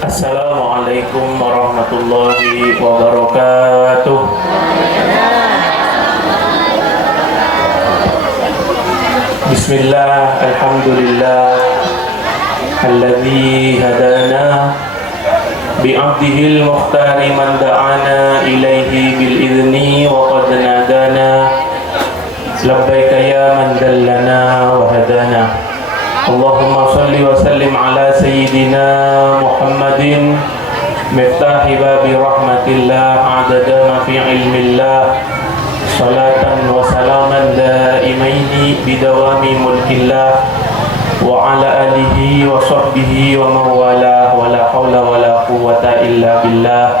Assalamualaikum warahmatullahi wabarakatuh. Bismillah, alhamdulillah alladzi hadana bi'abdihil mukhtari man da'ana ilaihi bil idzni wa qad nadana labbaika ya man dallana wa hadana. Allahumma salli wa sallim ala sayyidina Muhammadin miftahi babi rahmatillah adada ma fi ilmillah salatan wa salaman daimaini bidawami mulkillah wa ala alihi wa sahbihi wa mawala wa la hawla wa la quwwata illa billah.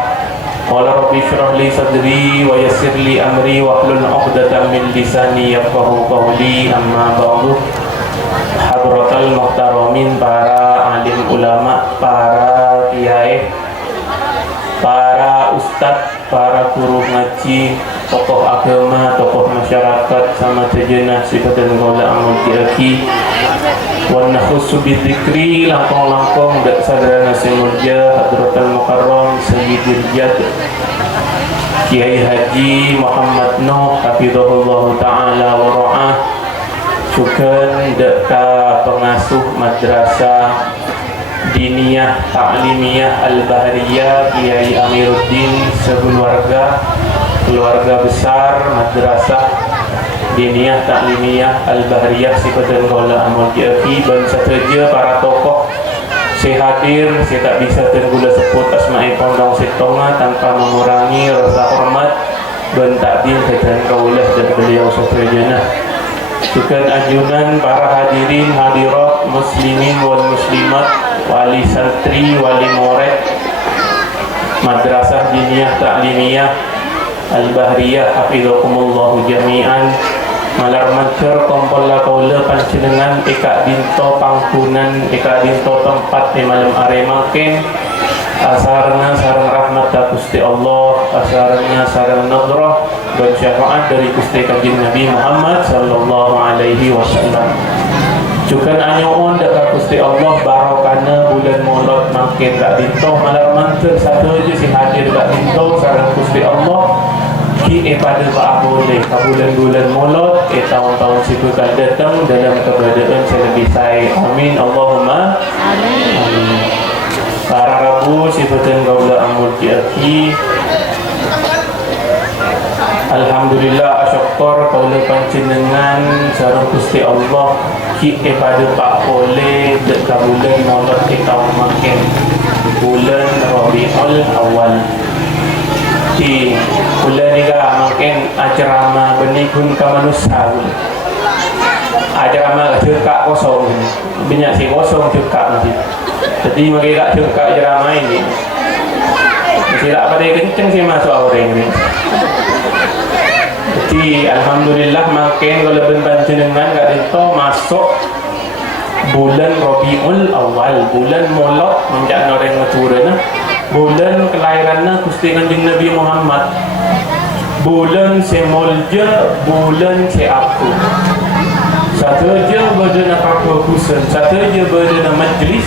Qala rabbi shrah li sadri wa yassir li amri wa hlul 'uqdatam min lisani yafqahu qawli. Amma ba'du. Hadratal muhtaramin, para alim ulama, para kiai, para ustadz, para guru ngaji, tokoh agama, tokoh masyarakat, sama sejenak sifatan qaula amal kiaki wa nakhussu bidzikri langkong-langkong dak sadarana simulja hadratal mukarram sayyidil jad Kiai Haji Muhammad Nuh hafizahullah taala wa ra'ah. Sukan deka pengasuh madrasah diniyah ta'limiyah al-bahriyah Kiai Amiruddin keluarga besar madrasah diniyah ta'limiyah al-bahriyah sifatan qaula amal kiaki dan sateja para tokoh saya hadir, saya tak bisa tenggula sebut asma'i pondong setonga tanpa mengurangi rasa hormat dan takdim kepada kaulah dan beliau sateja. Sukan ajunan para hadirin hadirat muslimin wal muslimat, wali santri, wali murid madrasah diniyah ta'limiyah al-bahriyah hafizakumullahu jami'an. Malar mager kompola kaula panjenengan eka dinto pangkunan eka dinto tempat di malam are mangken asarna sareng rahmat Gusti Allah, asarna sareng nadrah dan syafaat dari Gusti Kanjeng Nabi Muhammad sallallahu alaihi wasallam. Cukan anyoon dak Gusti Allah barokana bulan Maulud mangken dak dinto malar mager satu aja sing hadir dak dinto sareng Gusti Allah pada Pak boleh bulan-bulan Maulud tahun-tahun sibukan datang dalam keberadaan saya lebih saya. Amin Allahumma amin. Para rabu sifatan gaula amul kiaki, alhamdulillah asyukur kaula panjenengan sareng Gusti Allah pada Pak boleh dekat bulan Maulud tahun makin bulan Rabiul Awal. Di bulan ni makin acerama benikun ke manusia acerama cekak kosong banyak si kosong cekak nanti jadi mereka cekak acerama ini tidak pada kenceng sih masuk orang ini. Jadi alhamdulillah makin kalau benpanjenengan gak itu masuk bulan Rabiul Awal, bulan Maulud menjadi orang ngeturun bulan kelahirannya Gusti Kanjeng Nabi Muhammad, bulan semolja, bulan seaku. Satu aja berdana perkukusan, satu aja berdana majlis,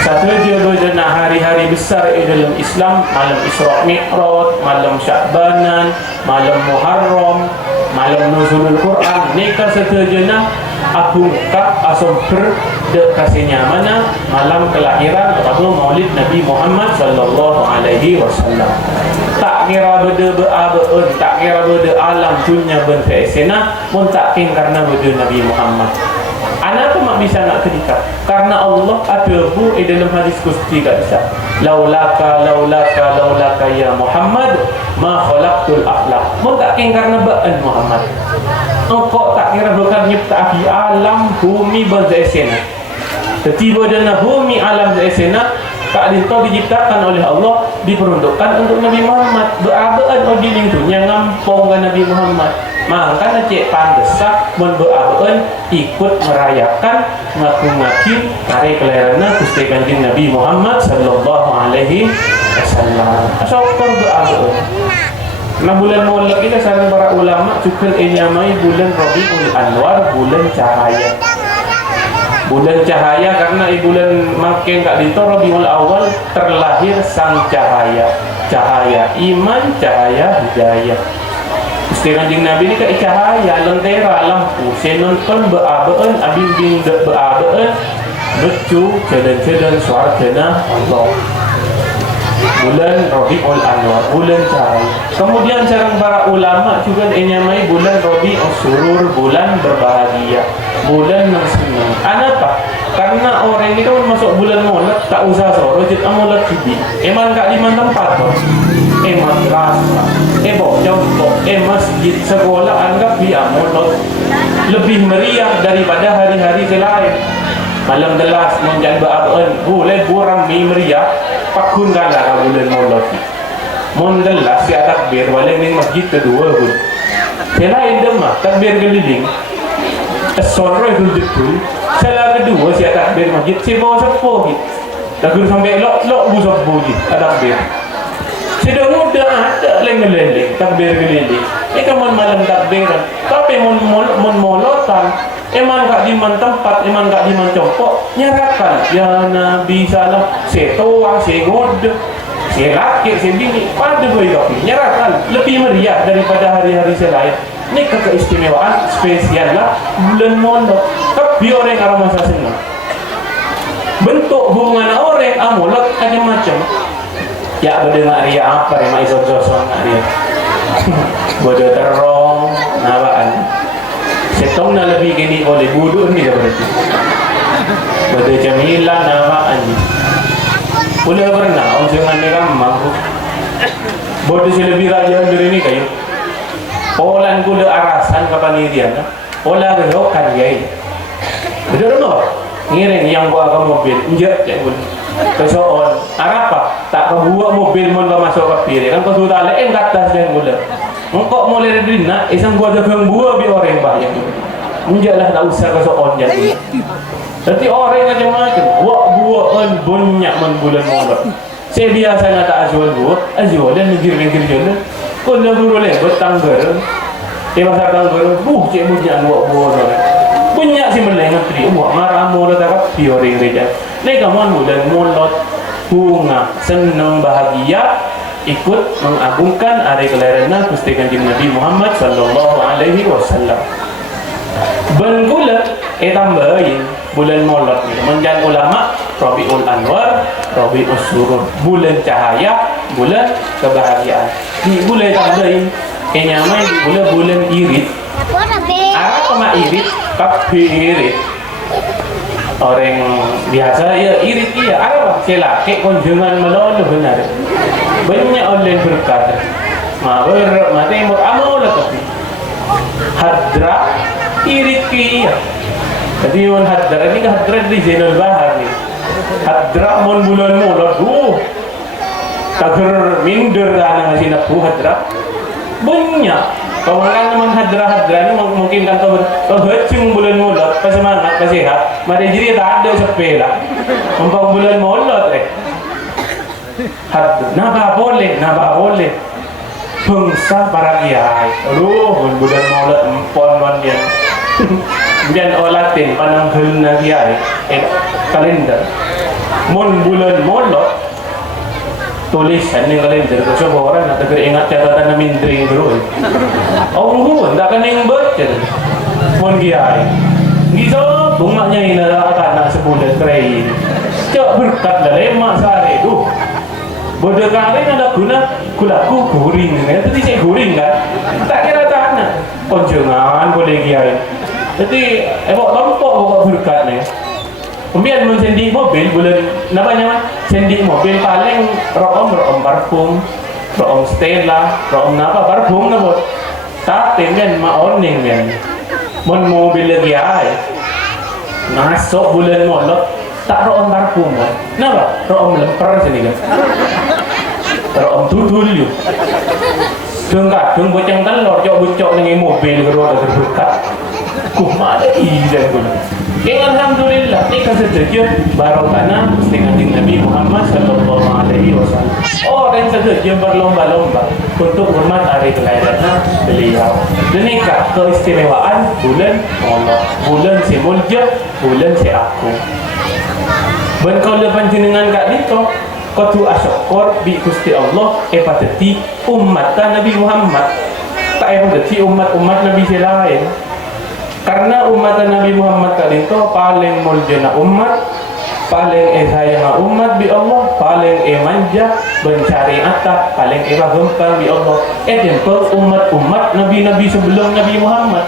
satu aja berdana hari-hari besar dalam Islam, malam Isra Mi'raj, malam Sya'banan, malam Muharram, malam Nuzulul Quran. Nikah satu aja nah aku kak asumper dek kasihnya mana malam kelahiran atau maulid Nabi Muhammad sallallahu alaihi wasallam. Tak kira beda beabeun, tak kira beda alam dunia ben keesena, mun tak king karena beda Nabi Muhammad. Anak tu mak bisa nak ketika karena Allah ada bu dalam hadis Gusti gak bisa. Laulaka ya Muhammad ma khalaqtul akhlaq. Mun tak king karena ba'an Muhammad. Engkau tak kira bukan nyipta alam bumi berzesena. Setiba dana bumi alam berzesena Kak Dinto diciptakan oleh Allah, diperuntukkan untuk Nabi Muhammad. Berabaan odin itu yang ngampongkan Nabi Muhammad. Maka cek pandesak mun berabaan ikut merayakan ngaku-ngaku hari kelahiran Gusti Kanjeng Nabi Muhammad sallallahu alaihi wasallam. Syukur berabaan. Nah bulan Maulud kita sareng para ulama cukup enyamai bulan Rabiul Anwar, bulan cahaya. Bulan cahaya karena bulan makin kat dito Rabiul Awal terlahir sang cahaya, cahaya iman, cahaya hidayah. Gusti Kanjeng Nabi ni kat cahaya lentera lampu senonton beabeun abimbing dek beabeun becu cedan-cedan suargana Allah. Bulan Rabiul Anwar, bulan cahaya. Kemudian sareng para ulama juga menyamai bulan Rabiul Surur, bulan berbahagia, bulan yang senang. Kenapa? Karena orang ini kan masuk bulan Maulid tak usah soro jid amulat tibi. Eman kak di mana tempat tuh? Madrasah, contoh, masjid, sekolah anggap dia Maulid lebih meriah daripada hari-hari selain. Malam delas menjadi berabun, boleh burang meriah. Pakun kala bulan Maulid. Mondelas si takbir wala ning masjid kedua pun. Selain demah takbir keliling. Sore itu betul. Salah kedua si takbir masjid si bawa sepo gitu. Takbir sampai lok bu sepo gitu takbir. Sudah muda ada leng-leng takbir keliling. Kamu malam takbiran. Tapi mon molotan. Eman kak di man tempat, eman kak di man copok nyarakan ya Nabi salam setoa, segod, selaki, sebini pada beritahu nyarakan lebih meriah daripada hari-hari selain. Ini keistimewaan spesial lah bulan Maulid. Tapi orang yang masa senang bentuk hubungan orang amulat macam-macam. Ya berdengar dia apa yang mai sosok dia bodoh terong nawaan setong na lebih gini oleh budu ni dah berarti. Pada Jamila nama ani. Boleh pernah orang jangan ni ramah. Bodoh si lebih raja dari ni kayu. Polan kuda arasan kapanirian. Pola gerokan gay. Betul no? Ngiring yang gua ke mobil, injek cek pun. Kesoon, apa? Tak kebuat mobil mun masuk ke piri. Kan kau sudah lek atas dan mula. Engkau mulai dari nak, isang gua dagang buah bi orang banyak. Menjalah tak usah kesoon jadi. Jadi orang macam-macam. Wak buahan banyak man bulan Maulid. Saya biasa nak ajual buah, ajual dan negeri-negeri jalan. Kau nak boleh bertanggar. Masa tanggar, cik banyak wak buah. Banyak si melengah tri. Wak marah Maulid tak piori gereja. Ni kamu bulan Maulid bunga senang bahagia. Ikut mengagungkan hari kelahiran Gusti Kanjeng Nabi Muhammad sallallahu alaihi wasallam. Benggulat tambahin bulan Maulid ni. Menjan ulama Rabiul Anwar, Rabiul Surur, bulan cahaya, bulan kebahagiaan. Di bulan tambahin nyamai bulan irit. Apa mak irit? Tapi irit. Orang biasa ya irit iya apa selaki kunjungan melulu benar banyak oleh berkata mabar mati amal tapi hadra irit iya jadi mon hadra ini hadra di Zainul Bahar ni hadra mon bulan Maulid tager minder ana ngasih naku hadra banyak. Kalau kan teman hadra ni mungkin kan kau hecung bulan Maulid, pas semangat, pas sehat. Mari jadi tak ada sepela. Umpang bulan Maulid hadra, napa boleh. Bangsa para kiai. Aduh, bulan Maulid empon dia. Kemudian Latin pananghel na kiai. Kalender. Mon bulan Maulid tulisan yang kalender ko siya orang na ingat catatan na mindring bro. Orang tak kan yang baca. Mon giyay. Giso bunganya ina akan sebulan tray. Cak berkat dari mak sare tu. Bodoh kali ada guna kulaku guring. Tadi saya guring kan. Tak kira tanah. Konjongan boleh giyay. Jadi ebok tompok kok berkat ni. Kemudian mensendi mobil bulan namanya sendi mobil paling room parfum, room Stella, room apa parfum nabot. Tapi kan maoning kan. Mon mobil lagi ay. Masuk bulan Maulid tak room parfum kan. Napa? Room lemper sini kan. Room tutul yo. Dengkat, deng bocang telur, cok bocok dengan mobil kedua terbuka. Kumada idan pun. Alhamdulillah, ni kan saja barokahna dengan Nabi Muhammad sallallahu alaihi wasallam. Orang saja berlomba-lomba untuk hormat hari kelahiran beliau. Denika keistimewaan bulan Allah, bulan si mulja, bulan si aku. Ben kau lepan jenengan kat dito, kau tu asyukur bi Gusti Allah pateti umat Nabi Muhammad. Tak payah berarti umat-umat Nabi lain. Karena umat Nabi Muhammad tadi itu paling muljana umat, paling sayang umat bi Allah, paling manja bencari atas, paling gempang bi Allah. Jempol umat-umat Nabi-Nabi sebelum Nabi Muhammad.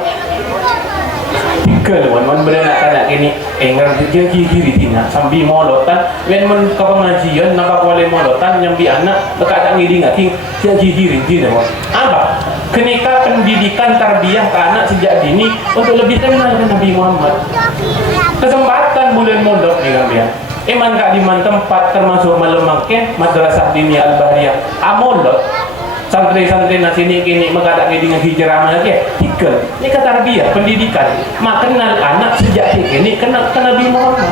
Tiga lawan beranak-anak ini ngerti dia kiri tina sambil molotan when ke pengajian nak boleh molotan yang bi anak dekat tak ngidi ngaking dia kiri tina apa kenika pendidikan tarbiyah ke anak sejak dini untuk lebih kenal dengan Nabi Muhammad. Kesempatan bulan molot ni kalian iman kak di man tempat termasuk melemangkan madrasah dinia al-bahriyah amolot santri-santri nasi ini kini mengadak dengan hijrah lagi tikel ini kata tarbiyah pendidikan mak kenal anak sejak ini kenal Nabi Muhammad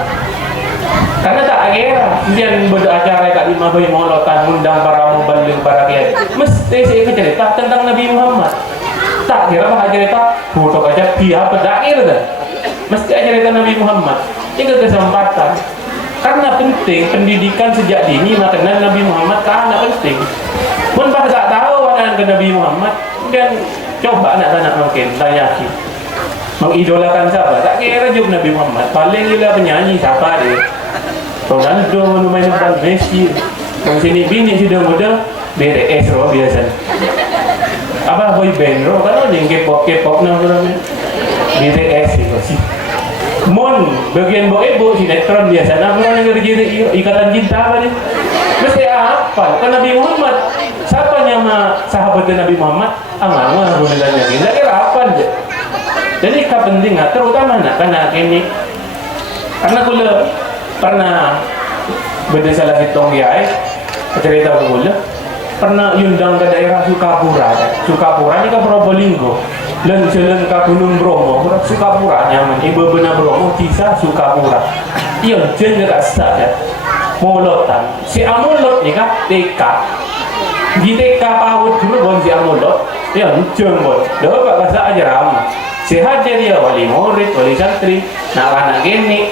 karena tak kira kemudian beracara kat lima bayi molotan undang para mubaligh para kiai mesti saya cerita tentang Nabi Muhammad tak kira apa cerita foto aja dia pedakir dah mesti cerita Nabi Muhammad ini kesempatan karena penting pendidikan sejak dini makna Nabi Muhammad karena penting pun pas tak tahu anak ke Nabi Muhammad dan coba anak-anak mungkin layaki mengidolakan siapa tak kira juga Nabi Muhammad paling gila penyanyi siapa dia Ronaldo main depan Messi di sini bini sudah muda BTS roh biasa apa boy band roh kan ada yang K-pop namanya BTS itu sih mon bagian ibu sinetron biasa nah orang yang kerja ikatan cinta apa nih mesti apa kan Nabi Muhammad siapa nama sahabat Nabi Muhammad amang bulannya ini kira apa aja jadi kepenting terutama anak ini karena kula pernah beda salah hitong ya cerita kula pernah undang ke daerah Sukapura ini ke Probolinggo dan jalan ke Gunung Bromo Sukapura nyaman ibu benar Bromo kisah Sukapura iya jen gak sadar molotan si amolot ni kan TK di TK PAUD dulu bon si amolot ya jen bon dah pak bahasa aja ramah sehat dia wali murid wali santri anak gini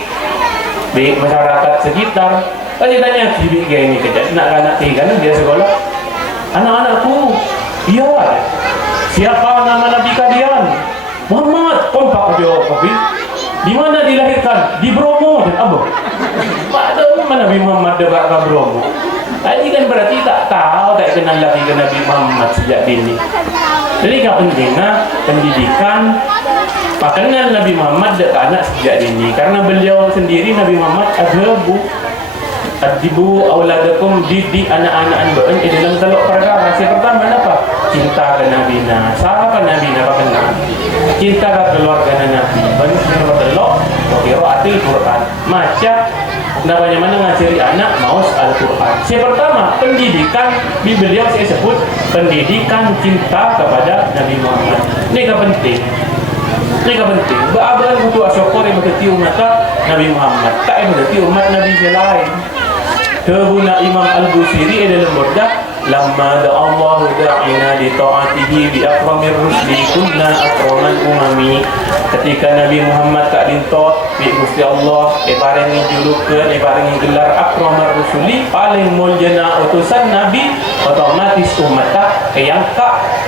di masyarakat sekitar tadi tanya bibi gini kerja anak tiga dia sekolah anak-anakku iya siapa nama Nabi kalian Muhammad kompak jawab kopi di mana dilahirkan di Bromo dan Abu pada mana Nabi Muhammad dekat ke Bromo ini kan berarti tak tahu tak kenal lagi ke Nabi Muhammad sejak dini jadi kan pentingnya pendidikan kenal Nabi Muhammad dekat anak sejak dini karena beliau sendiri Nabi Muhammad adhabu adibu auladakum didik anak-anak anda dalam teluk perkara yang pertama apa? Cinta ke Nabi siapa Nabi apa kenal cinta ke keluarga Nabi benar teluk qiraatil Quran macam namanya mana ngajari anak maus Al-Quran yang pertama pendidikan di beliau saya sebut pendidikan cinta kepada Nabi Muhammad ini kan penting beabang untuk asyukur yang berarti umat Nabi Muhammad tak yang berarti umat Nabi lain Kebuna Imam Al-Busiri dalam berdak lamma da'allahu da'ina li ta'atihi bi akramir rusli kunna akraman umami ketika Nabi Muhammad tak dinto bi Gusti Allah paringi julukan paringi gelar akramar rusuli paling muljana utusan Nabi otomatis umat yang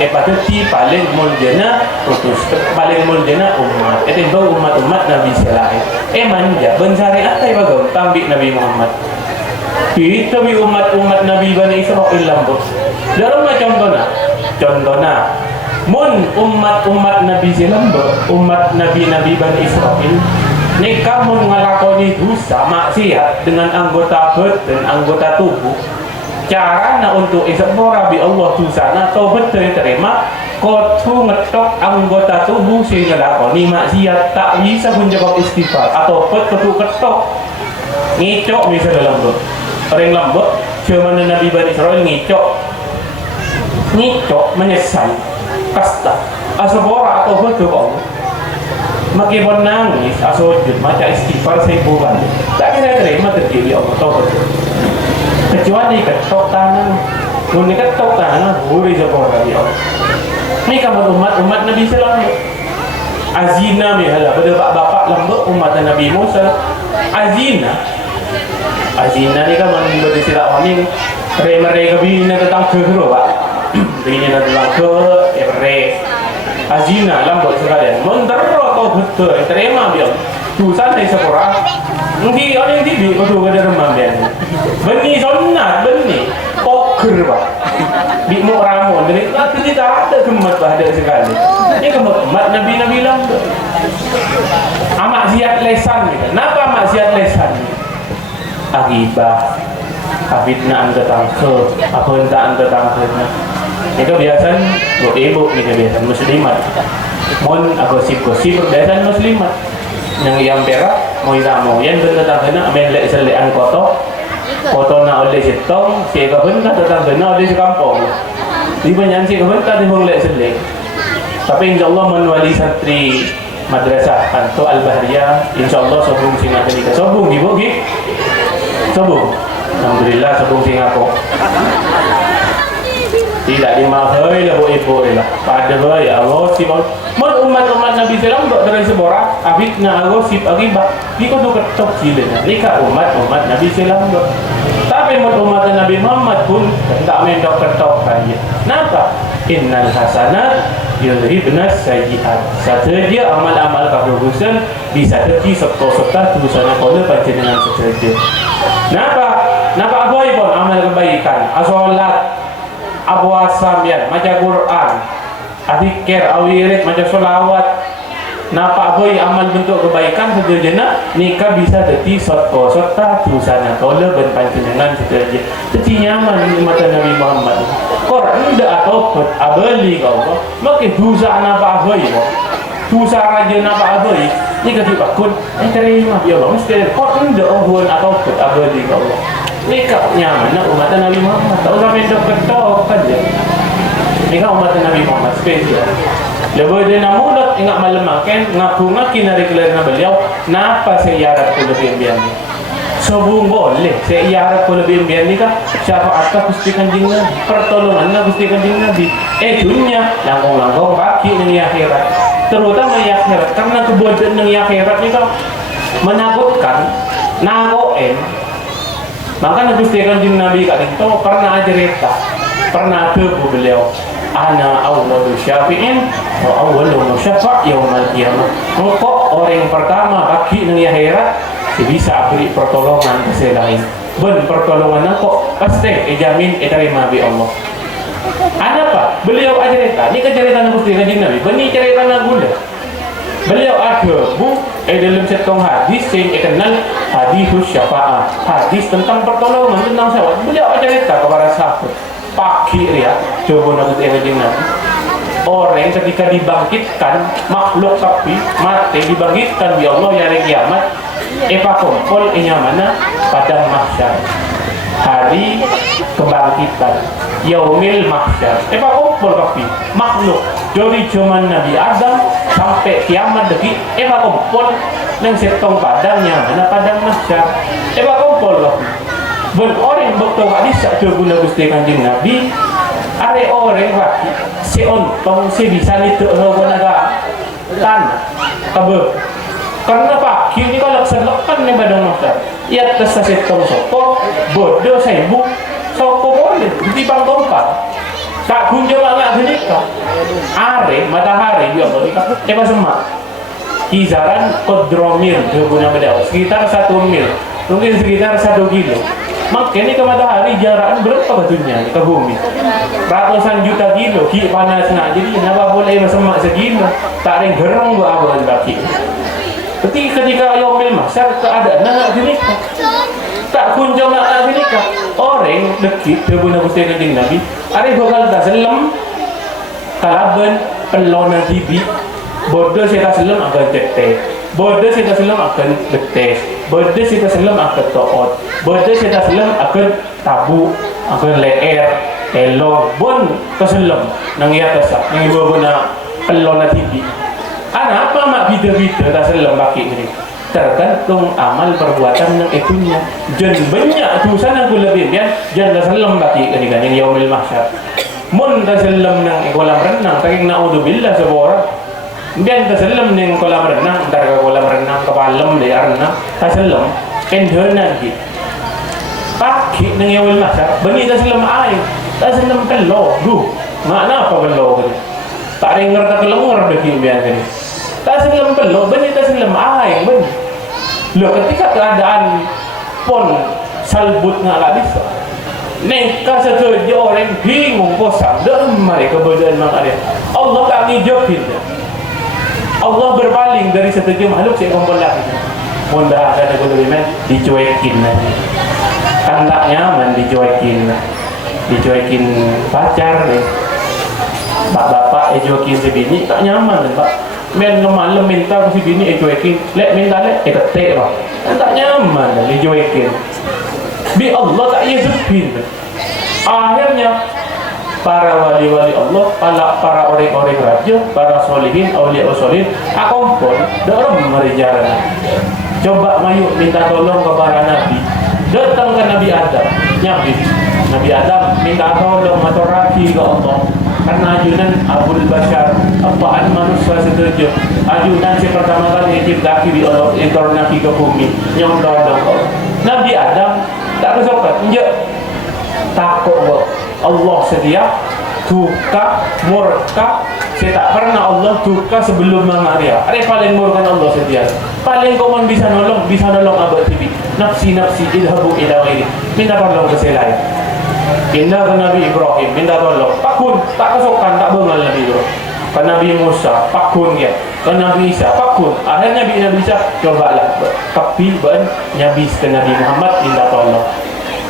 pateti paling muljana utus paling muljana umat itu umat Nabi selain manja bencari atai bagam tambik Nabi Muhammad kita bi umat Nabi Bani Israel lambut dalam contohnya mun umat Nabi lambut umat Nabi Bani Israel ni kamu ngelakoni dosa maksiat dengan anggota badan dan anggota tubuh caranya untuk isepora bi Allah dosa atau betul terima kotu ngetok anggota tubuh sehingga lakoni maksiat tak bisa menjawab istighfar atau betul ketok ngicok bisa dalam lembut orang lembut cuma Nabi Bani Israel ngicok menyesal kasta asabora atau betul Allah Makipun nangis asujud maca istighfar 1000 kali tak kira terima terjadi Allah tahu kecuali ketok tangan mun ketok tangan buri sepora ya ini kamu umat Nabi sallallahu azina mihala pada bapak lembut umat Nabi Musa azina ni kan berdisirak waning mereka bina tentang kehero pak bina tentang ke azina lambut sekalian menterro atau betul terima biar tusan dari sepora nanti orang yang tibi betul ada remam dia benih sonat benih poker pak di mu'ramun jadi tidak ada kemat ada sekali ini kemat Nabi lambut amak ziat lesan ni kenapa amak ziat lesan ni agibah fitnah tentang ke apa hendak tentang ke itu biasa ibu ni kebiasaan muslimat mon gosip biasa muslimat yang perak mau isamu yang tentang kena melek selean koto na oleh setong si kabenta tentang kena oleh sekampung di banyak si kabenta di melek selek tapi insyaallah menwali santri madrasah Anto Al-Bahriyah insyaallah sobung singa nikah sobung ibu gi sobung alhamdulillah sobung singa ko tidak dimahai lah ibu lah pada ya Allah si mon umat Nabi sallam dok dari seborang abidna agosip agibah di kudu ketok silenya nikah umat Nabi sallam dok tapi umat Nabi Muhammad pun tak main dok ketok saja kenapa innal hasanat yudhibna sayyi'at sateja amal-amal kebagusan bisa terji serta tulisannya pada panjenengan sateja kenapa abai pun amal kebaikan asolat Abu Asamian, maca Quran, adikir, awirid, maca solawat. Napa boy amal bentuk kebaikan sejujurnya nikah bisa jadi sotko serta dosanya tole ben panjenengan sederja. Jadi nyaman di mata Nabi Muhammad. Quran ndak atau abeli kau, maka dosa napa boy, dosa raja napa boy. Ini ketika kun, terima ya Allah. Mesti Quran ndak ohon atau abeli kau. Nikah nyaman umat Nabi Muhammad tak usah mendok ketok saja nikah umat Nabi Muhammad spesial lebih dia namudat ingat malam makan ngaku dari kelana beliau napa saya harap ku lebih biar ni sobung boleh saya harap ku lebih biar ni kah syafaat kah Gusti Kanjeng Nabi pertolongan lah Gusti Kanjeng Nabi dunia langkong-langkong baki ng akhirat terutama ng akhirat karena kebodohan ng akhirat ni kah menakutkan nakoen maka Gusti Kanjeng Nabi kat itu pernah cerita pernah ke beliau ana awwalu syafi'in wa awwalu musyafa' yaumal qiyamah engkau orang yang pertama bagi di akhirat bisa beri pertolongan ke selain ben pertolongan engkau pasti dijamin diterima bi Allah ada apa beliau cerita ini cerita Gusti Kanjeng Nabi beni cerita gula beliau ada dalam setong hadis yang kenal hadis syafa'ah hadis tentang pertolongan tentang sahabat beliau cerita kepada sahabat pagi ya coba Nabi Kanjeng Nabi orang ketika dibangkitkan makhluk tapi mati dibangkitkan ya Allah ya hari kiamat kumpul mana pada mahsyar hari kebangkitan yaumil mahsyar kumpul tapi makhluk dari zaman Nabi Adam sampai kiamat detik kumpul nang setong padangnya mana padang mahsyar kumpul tapi ben orang betul hadis sak guna Gusti Kanjeng Nabi are orang lagi si ontong si bisa itu logo naga tanah kabe karena pagi ini kalau selokan nih badang mahsyar ia tersetong soko bodoh sibuk soko boleh di bang tempat tak kunjung agak genika are matahari dia boleh semak kisaran kodromil guna beliau sekitar 1 mil mungkin sekitar 1 kilo makanya ke matahari jarak berapa batunya ke bumi ratusan juta kilo ki panas nak jadi kenapa boleh semak segini tak ada gerang buat apa bagi ketika yaumil mahsyar keadaan nak genika tak kunjung nak genika orang dekit guna Gusti Kanjeng Nabi ada bakal tak selam kalaban pelona tibi bodoh saya tak selam akan detek bodoh saya tak selam akan detek bodoh saya tak selam akan toot bodoh saya tak selam akan tabu akan leer elong bon keselam nang atas nang ibu guna pelona tibi Anak apa mak bida-bida tak selam baki ni. Tergantung amal perbuatan yang itunya. Jangan banyak dosa yang lebih kan. Jangan selam baki ni kan yang yaumil mahsyar. Mun tak selam nang kolam renang, tak naudzubillah sebuah. Biar tak selam nang kolam renang, tak ke kolam renang ke palam dia renang, tak selam. Kendonan kita. Pagi nang yaumil mahsyar, benih tak selam air, tak selam pelor. Makna apa pelor ni? Tak ada ngerti kelengor deki biar ni. Tak selam pelor, benih tak selam air benih. Loh ketika keadaan pon salbut ngalak bisa. Nengka setuju orang bingung kosong dan mereka keberadaan makanya Allah tak ngijabin. Allah berpaling dari setuju makhluk saya kumpul lagi. Mudah ada keberadaan dicuekin lagi. Kan tak nyaman dicuekin pacar nih. Bapak cuekin si bini tak nyaman pak. Men malam minta ke si bini cuekin, lek minta lek ketek pak. Tak nyaman dicuekin. Bi Allah tak izin. Akhirnya para wali-wali Allah, para orang-orang raja, para solihin, awliya solihin, akumpul dorong merjalan. Coba mayu minta tolong kepada Nabi. Datang ke Nabi Adam, Nabi Adam minta tolong maturaki ke Allah. Karena ajunan Abul Bashar, apaan manusia setuju. Ajunan si pertama kali diciptakan di Allah, inkarnasi ke bumi, yang tolong. Nabi Adam tak kesokat, takut Allah sedia duka murka. Saya tak pernah Allah duka sebelum mengaria. Ada paling murka Allah sedia. Paling kau bisa nolong abad tibi. Nafsi idhabu ila ghairi. Minta tolong ke saya lain. Pindah ke Nabi Ibrahim, minta tolong. Pakun, tak kesokan, tak bengal Nabi Ibrahim. Ke Nabi Musa, pakun dia. Ke Nabi Isa, pakun. Akhirnya Nabi Isa, cobalah. Tapi Nabi ke Nabi Muhammad, minta tolong.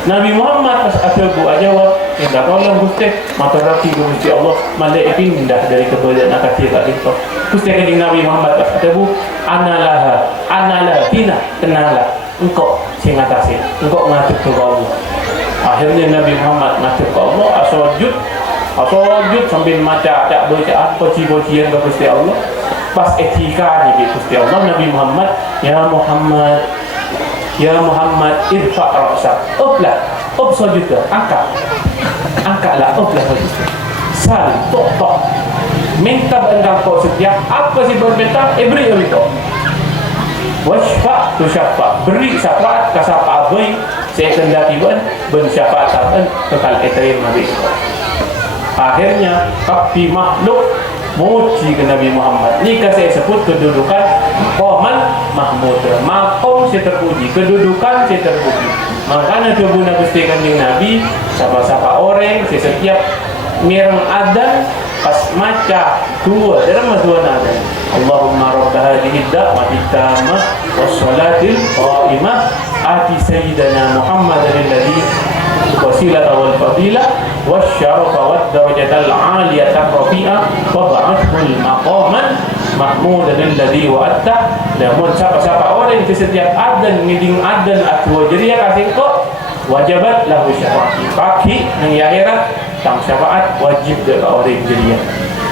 Nabi Muhammad pas ajabu ajawab minta tolong Gusti mata raki Gusti Allah malai pindah dari keberadaan akatir kat kita. Gusti kanjeng Nabi Muhammad pas ajabu analah tina kenalah engkau sing ngatasi engkau ngatur ke Allah. Akhirnya Nabi Muhammad ngatur ke Allah asojud sambil maca tak baca poci-pocian ke Gusti Allah. Pas etika ni Gusti Allah Nabi Muhammad Ya Muhammad irfa' ra'sak. Uplah sujud angkatlah sujud. Saling tok minta benda kau setiap apa sih berminta beri itu. Wasfa tu syafa beri syafaat ke siapa abai saya kendaki ben syafaatan kekal eterem Nabi. Akhirnya tapi makhluk muji ke Nabi Muhammad. Ini saya sebut kedudukan Maqaman Mahmud. Maqam saya terpuji, kedudukan saya terpuji. Makanya kebuna Gusti Kanjeng Nabi, siapa-siapa orang saya setiap mirang adan pas maca dua dalam dua nada. Allahumma rabb hadhihi ad-da'wati tammah was-salatil qa'imah ati sayyidina Muhammadan alladhi wasilata wal fadilah wasyarafa wad darajatal 'aliyata rafi'ah wa ba'athul maqaman mahmudan alladhi wa'atta. Namun siapa-siapa orang yang setiap adan ngiding adan atwa jadi kasih kok wajibat lahu syafaati kaki nang akhirat tang syafaat wajib dekat orang jadi.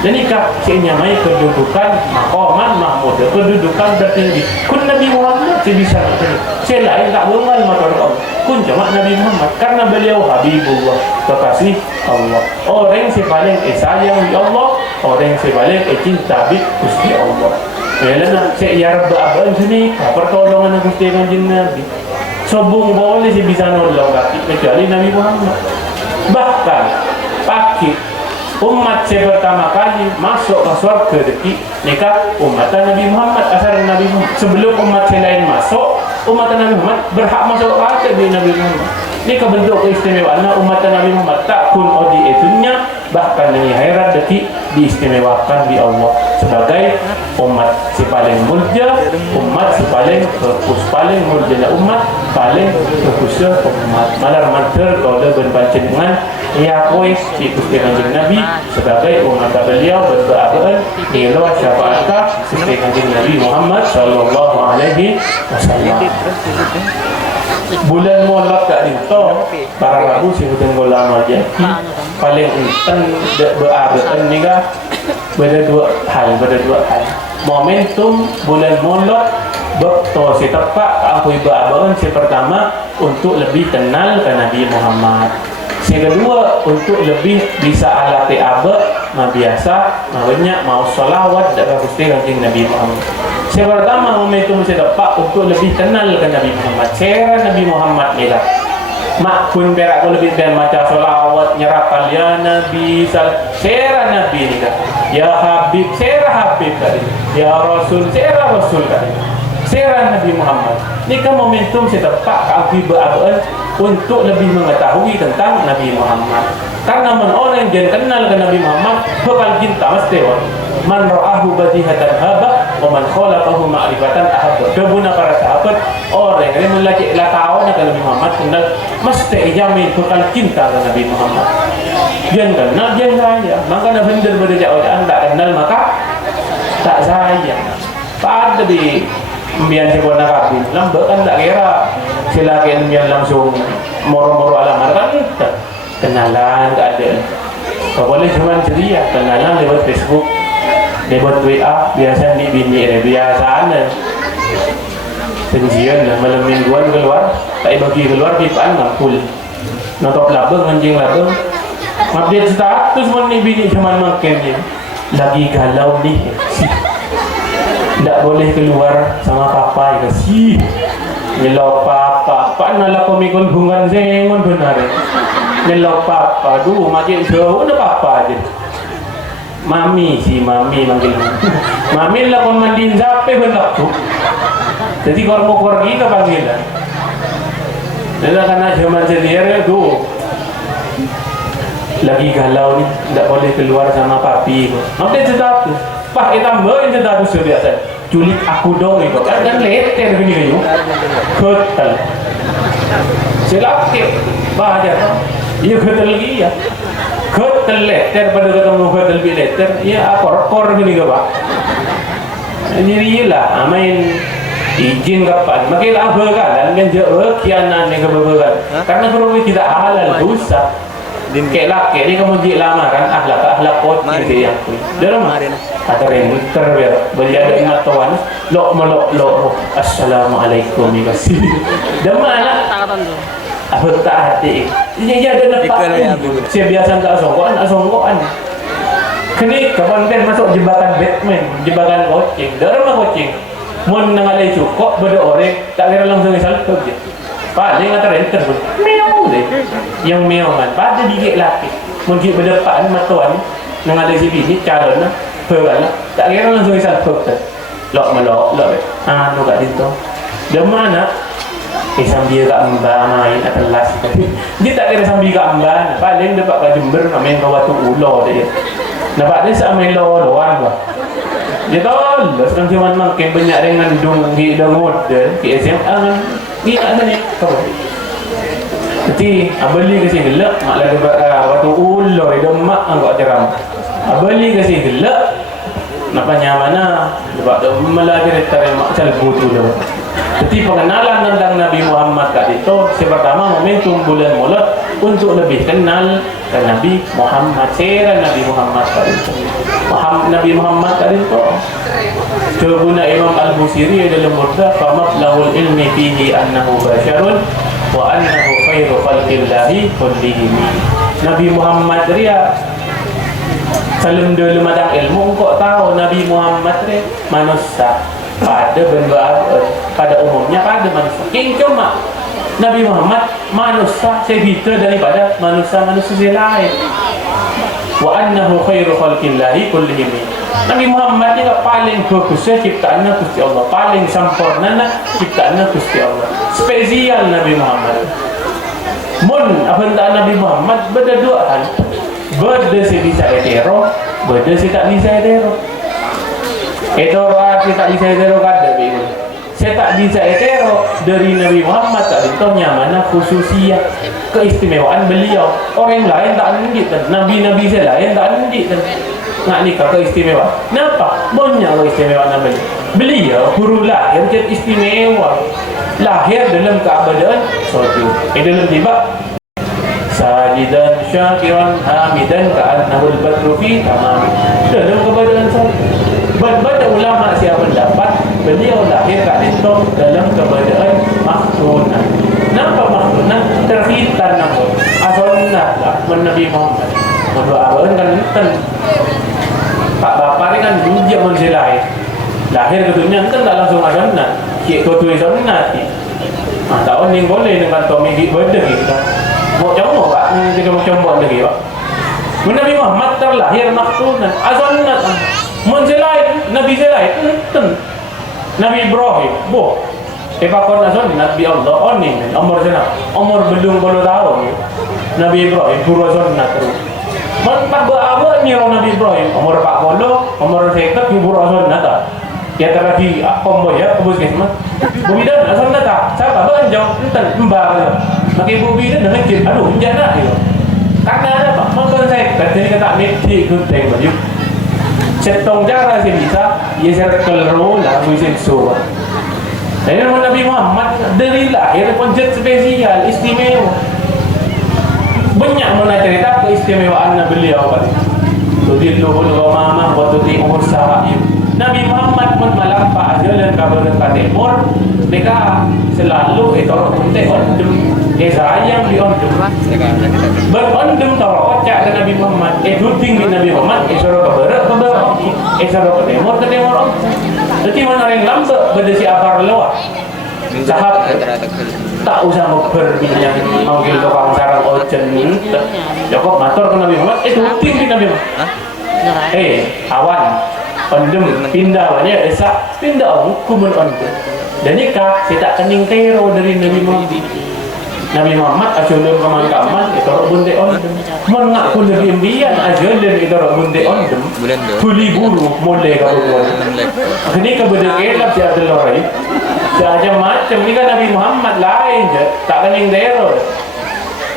Jadi kakeknya mai kedudukan maqaman mahmud, kedudukan tertinggi. Kun Nabi Muhammad sebisa ini. Saya lain tak bengal mata Allah. Kun cuma Nabi Muhammad karena beliau Habibullah, kekasih Allah. Orang yang paling sayang di Allah, orang yang paling cinta bi Gusti Allah. Melana saya ya Rabb abang sini pertolongan Gusti Kanjeng Nabi. Sobong boleh sih bisa nolong kecuali Nabi Muhammad. Bahkan pagi umat saya pertama kali masuk ke surga deki nikah umat Nabi Muhammad asal Nabi Muhammad. Sebelum umat saya lain masuk, umat Nabi Muhammad berhak masuk ke di Nabi Muhammad. Ini kebentuk keistimewaan umat Nabi Muhammad tak pun odi itunya bahkan di akhirat deki diistimewakan di Allah sebagai umat si paling mulia, umat si paling fokus paling mulia umat paling fokus umat malar manter kalau berpancengan ya koi ikut Kanjeng Nabi sebagai umat beliau berdoa nilo syafaat sebagai Kanjeng Nabi Muhammad sallallahu alaihi wasallam. Bulan Muharram kat itu para rabu sebutan bulan aja paling enten berarti ni kan beda dua hal momentum bulan Maulud bekto si tepat aku ibabaran si pertama untuk lebih kenal ke Nabi Muhammad. Si kedua untuk lebih bisa alati abad biasa banyak mau salawat dan Gusti Kanjeng Nabi Muhammad. Si pertama momentum si tepat untuk lebih kenal ke Nabi Muhammad. Cara Nabi Muhammad ni lah. Mak pun berak aku lebih dan macam salawat nyerapal ya Nabi sera Nabi ni dah. Ya Habib sera Habib tadi. Ya Rasul sera Rasul tadi. Sera Nabi Muhammad. Ni kan momentum saya tepat aku berabad untuk lebih mengetahui tentang Nabi Muhammad. Karena orang yang kenal ke Nabi Muhammad bakal cinta mesti man ra'ahu badihatan haba wa man khalaqahu ma'rifatan ahabba. Kebuna para sahabat orang yang melaki lah tahu ke Nabi Muhammad kenal mesti jamin bakal cinta ke Nabi Muhammad. Jangan kenal jangan sayang. Maka nak benar berjauh anda kenal maka tak sayang. Pada di Mbian si bona kabin, lambat kan tak kira silakan mbian langsung moro-moro alamat kan tak kenalan tak ada. Tak boleh cuma ceria kenalan lewat Facebook, lewat WA biasa di bini biasa anda. Penjian malam mingguan keluar, tak bagi keluar pipaan ngampul. Notop labeng anjing labeng. Update status pun ni bini cuma makan je. Lagi galau ni. Tak boleh keluar sama papa kasih nyelau papa pak nak lapor mikun bungan zengon benar nyelau papa dulu makin jauh ada papa aja mami si mami manggil mami lapor mandiin zape benar tu jadi kalau mau pergi ke panggilan dan karena zaman sendiri tu lagi galau ni tak boleh keluar sama papi update status pak kita main status biasa culik aku dong itu kan letter gini kayu ketel silapke bahaja iya ketel lagi ya ketel letter pada ketemu ketel bi letter ya akor gini ke pak jadi lah main izin kapan makin apa kan kan jauh kianan yang kebebaran karena kalau tidak halal dosa kayak laki ni kamu jadi lamaran ahlak kot gitu ya dalam ada renter ya beli ada ingatan lo assalamualaikum ni kasih dah mana apa tak hati ini ada nampak saya biasa tak songkoan kini kapan ben masuk jebakan Batman jebakan kucing dalam kucing mun nangalay cukup beda orang tak kira langsung salto je paling kata renter pun meow deh yang meow kan pada digit laki mungkin berdepan matuan yang ada si bini calon lah peran lah tak kira langsung isal dokter lok melok nu kat situ dia mana sambil kat mbak main atelas dia tak kira sambil kat mbak paling dapat kat Jember main ke Watu Ulo dia nampak dia sama main loan lah dia tahu lah sekarang cuma makin banyak dengan dung di model di SMA kan ni ada ni kau jadi abeli kasi gelak mak lagi Watu Ulo dia mak angkat ceram abeli kasi gelak napa nyamana sebab dia melajari mak calbu tu dah jadi pengenalan tentang Nabi Muhammad kat itu pertama momentum bulan Maulud untuk lebih kenal ke Nabi Muhammad sera Nabi Muhammad kat itu Nabi Muhammad kat itu kebuna Imam Al-Busiri dalam murda famablahul ilmi fihi annahu basyarun wa annahu khairu khalqillahi kullihim Nabi Muhammad dia salam dulu madang ilmu kok tahu Nabi Muhammad ni manusia pada benda pada umumnya pada manusia yang cuma Nabi Muhammad manusia sebita daripada manusia lain wa annahu khairu khalqillahi kullihim Nabi Muhammad ni paling bagus ciptaannya Gusti Allah paling sempurna ciptaannya Gusti Allah spesial Nabi Muhammad mun apa Nabi Muhammad beda dua hal beda si bisa hetero beda si tak bisa hetero si tak bisa hetero kada bingung saya tak bisa hetero dari Nabi Muhammad tak ditanya mana khususiyah keistimewaan beliau orang lain tak nunjuk nabi-nabi saya lain tak nunjuk nak nikah keistimewaan kenapa? Banyak keistimewaan beliau huru lahir jadi istimewa lahir dalam keabadian suatu dalam tiba sajidan syakiran hamidan ka'annahul badru fi tamam dalam keabadian suatu Banyak ulama siapa pendapat beliau lahir kat itu dalam keadaan maknunah. Kenapa maknunah? Terhitan nama asonah lah Nabi Muhammad. Berdoa kan enten. Pak bapak ni kan dia menjelai. Lahir ke dunia enten tak langsung asonah. Kik kau tulis asonah ni. Tak ni boleh dengan Tommy gig benda kita. Mau coba pak? Ni kita mau coba lagi pak. Nabi Muhammad terlahir maknunah asonah. Menjelai Nabi jelai enten. Nabi Ibrahim boh pakon azon Nabi Allah oni umur sana umur belum 10 tahun Nabi Ibrahim pura sunat terus tak berapa ni Nabi Ibrahim umur 40 umur 50 pura sunat tak ya terlagi kombo ya kubus kismat bubidan sunat tak siapa banjau enten embar maki bubidan dengan kit aduh jana itu karena apa mungkin saya kata meti kunteng baju setong cara sih bisa ya circle roll lah musim suwa. Jadi Nabi Muhammad dari lahir penjet spesial istimewa. Banyak mana cerita keistimewaan beliau kan. Tudilluhul ghamama wa tuti'uhu saha'ib. Nabi Muhammad pun melampa jalan kabar ke timur. Mereka selalu itu untuk ondem. Sayang di ondem. Berondem tahu kocak ke Nabi Muhammad. Duding di Nabi Muhammad. Suruh ke barat ke barat. Suruh ke timur Jadi mana orang lambat berdasi apar luar. Sahab tak usah berbincang manggil tukang sarang ojen ni. Jokok matur ke Nabi Muhammad. Duding di Nabi Muhammad. Awan. Ondem pindah banyak esak pindah hukuman ondem. Dan nikah saya tak kening tero dari Nabi Muhammad. Nabi Muhammad asyulun kaman-kaman itu orang bunde ondem. Mengaku lebih imbian asyulun itu orang bunde ondem. Tuli buru mulai kalau ini kebetulan elap dia ada lori. Saja macam ni kan Nabi Muhammad lain je tak kening tero.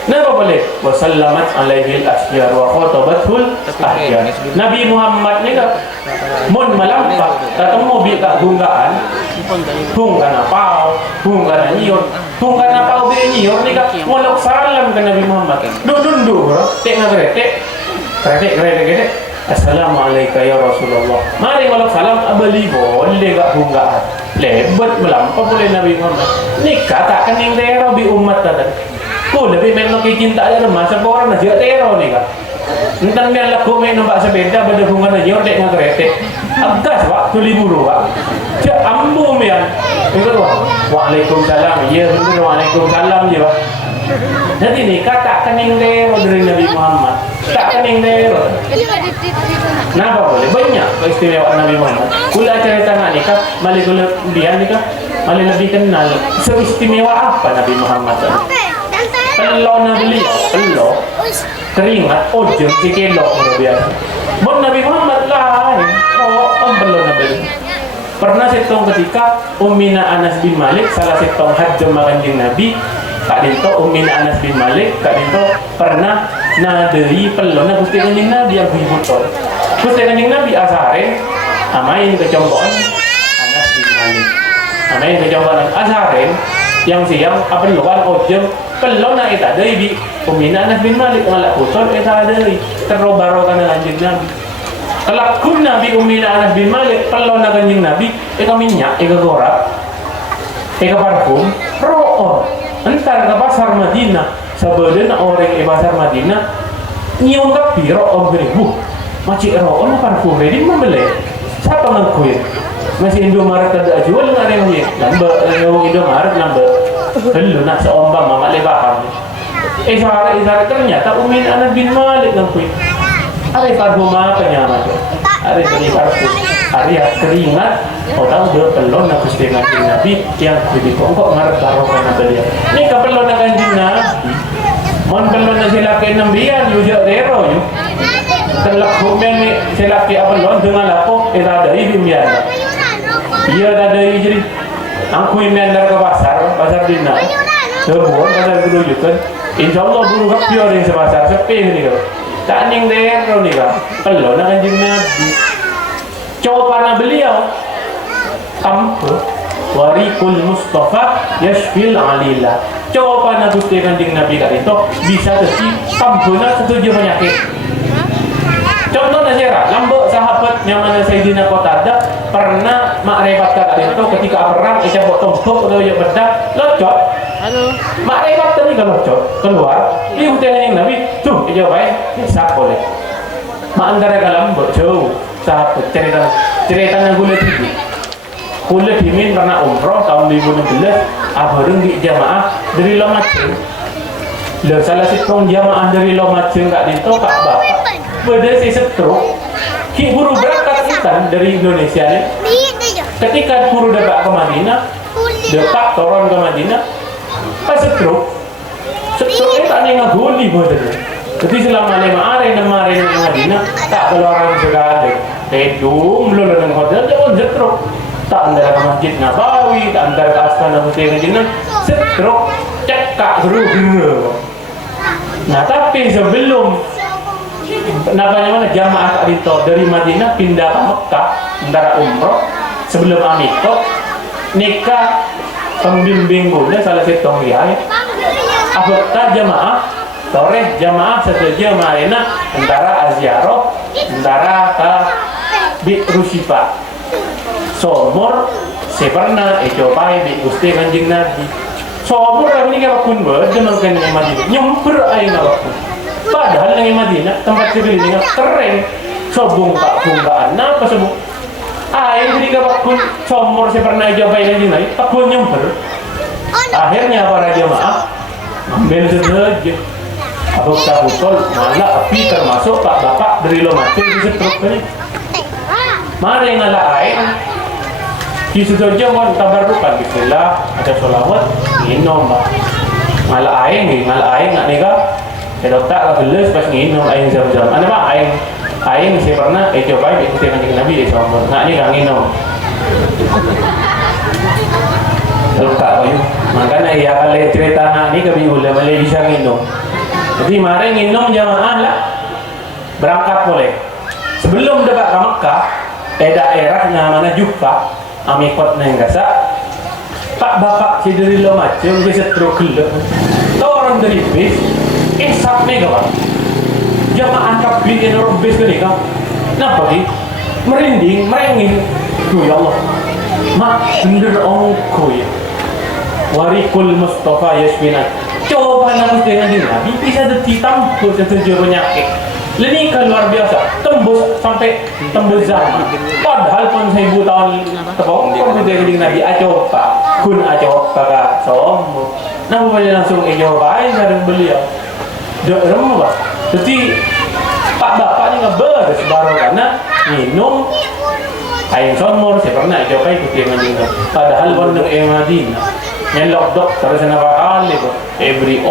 Kenapa boleh? Wasallamat alaihi al-asyar wa khatabatul ahyar. Nabi Muhammad ni kan mun melampak ketemu bi kat gunggaan. Hungkan apa? Hungkan nyiur. Hungkan apa be nyiur ni kan molok salam ke Nabi Muhammad. Dudundu tek ngretek. Kretek. Assalamualaikum ya Rasulullah. Mari molok salam abali boleh gak gunggaan. Lebat melampau boleh Nabi Muhammad. Nikah tak kening tero bi umat tadi. Lebih main nak cinta aja masa orang nak jauh tero ni kan. Entah main laku main nampak sepeda pada bunga jauh dek nak kereta. Agas waktu libur pak. Cak ambu main. Itu Waalaikumsalam. Ya betul Waalaikumsalam je pak. Jadi ni kata kening tero dari Nabi Muhammad. Tak kening tero. Kenapa boleh? Banyak keistimewaan Nabi Muhammad. Kula cerita nak nikah, malah kula dia nikah, malah lebih kenal seistimewa apa Nabi Muhammad. Pelok na beliau, pelok keringat, ojem, sikelok biasa. Bon Nabi Muhammad lain, pelok na beliau. Pernah setong ketika Ummina Anas bin Malik salah setong hajjam makanjing Nabi. Kak Dinto Ummina Anas bin Malik, Kak Dinto pernah naderi pelok na gusti kanjing Nabi yang butol. Gusti kanjing Nabi asare, amain kecomboan Anas bin Malik. Amain kecomboan asare yang siang apa luan ojem. Kalau nak kita ada ibi, Ummina Anas bin Malik ngalak putar kita ada terobaro kan kanjeng Nabi. Kalau kun Nabi Ummina Anas bin Malik kalau nak kanjeng Nabi, minyak, gorak, parfum, roor. Entar ke pasar Madinah, sebenarnya orang di pasar Madinah nyium kapi roor beribu, macam roor parfum ini membeli. Siapa ngakui? Masih Indomaret ada jual nggak ada yang nambah, Indomaret nambah. Lalu nak seombang mama lebakan. Sehari ternyata Ummina Anas bin Malik ngakui. Ada parfum apa nyaman? Ada dari parfum. Ada keringat. Orang dia pelon nak gusti kanjeng Nabi yang lebih kok ngarep barokah beliau. Ini kapelon nak kanjeng Nabi. Mon pelon nak silake nambian yujak dero yu. Telak komen ni silake apa lon dengan lapo ada ibimian. Ia ada jadi aku imian dari pasar Dina. Sebuah pasar kedua kan. Insyaallah buru kapi orang sebasar sepi ni kan. Tak ning dero ni kan. Pelon nak kanjeng Nabi. Jawapan beliau ampu warikul Mustafa yashfil alila. Jawapan Gusti Kanjeng Nabi kat itu bisa jadi tampuna setuju penyakit. Contoh nasirah, lambok sahabat yang mana Sayyidina Qatadah pernah makrifat kat itu ketika perang ia buat tombok atau ia pedang locot. Halo. Makrifat tadi kalau locot keluar, dia hutang yang Nabi tuh ia jawab bisa boleh. Mak antara lambok jauh sahabat cerita yang gula tinggi. Gula dimin pernah umroh tahun 2016, abareng di jamaah dari Lomateng. Lah salah satu jamaah dari Lomateng kat itu kak bapak pada si stroke, ki guru berangkat ikan dari Indonesia ni. Ketika guru dapat ke Madinah, dapat turun ke Madinah, pas stroke ni tak ni ngaguli bodoh. Jadi selama 5 hari 6 hari di Madinah tak keluaran segala, tedung belum dengan hotel jangan stroke. Tak antara ke Masjid Nabawi, tak antara ke Astana Hussein Jinnah, stroke cekak guru. Nah tapi sebelum namanya jamaah itu dari Madinah pindah ke Mekah antara umroh sebelum amikot nikah pembimbing gula salah satu riai apakah jamaah toreh jamaah satu jamaah antara aziaroh antara ke Bi'ru Syifa somor seperna cobai di Gusti Kanjeng Nabi somor kami ni kalau pun berdengarkan yang Madinah nyumper air ngapun. Padahal yang Madinah tempat sekelilingnya kering, sobung pak bungkaan, apa sobung? Air jadi kapal pun somor saya pernah coba yang lain, tak pun nyumper. Akhirnya para jamaah ambil saja. Abang tak betul, malah api termasuk pak bapak dari Lomateng di setruk ni. Mana yang ngalah air? Kisah saja kan tabarukan Bismillah, ada solawat, minum lah. Ngalah air nak nikah. Kalau tak gelas pas minum air zam-zam. Anda pak air saya pernah coba ikuti Kanjeng Nabi SAW. Nak ni kan minum. Kalau tak kayu. Makanya ya kalau cerita nak ni kami boleh bisa minum. Jadi mari minum jamaah lah. Berangkat boleh. Sebelum dapat ke Mekah, daerah mana Jufa, amikot nang gasak. Pak bapak si dari Lomateng bisa terukul. Tahu orang dari bis. Sab ni kawan jamaah kabin yang orang base ke ni kan kenapa ni merinding merenging tu ya Allah mak bener ongko ya warikul Mustafa Yasmina coba nak dengan dia Nabi bisa hitam tu setuju penyakit lenika luar biasa tembus sampai tembus zaman padahal pun 1000 tahun tepung pun dengan Nabi acoba kun acoba ka sombong nama boleh langsung jawab dari beliau dah remah. Jadi pak bapak ni ngeber sebaru karena minum air somor saya pernah coba ikuti dengan dia. Padahal bondong Madinah nyelok dokter sana kali tu every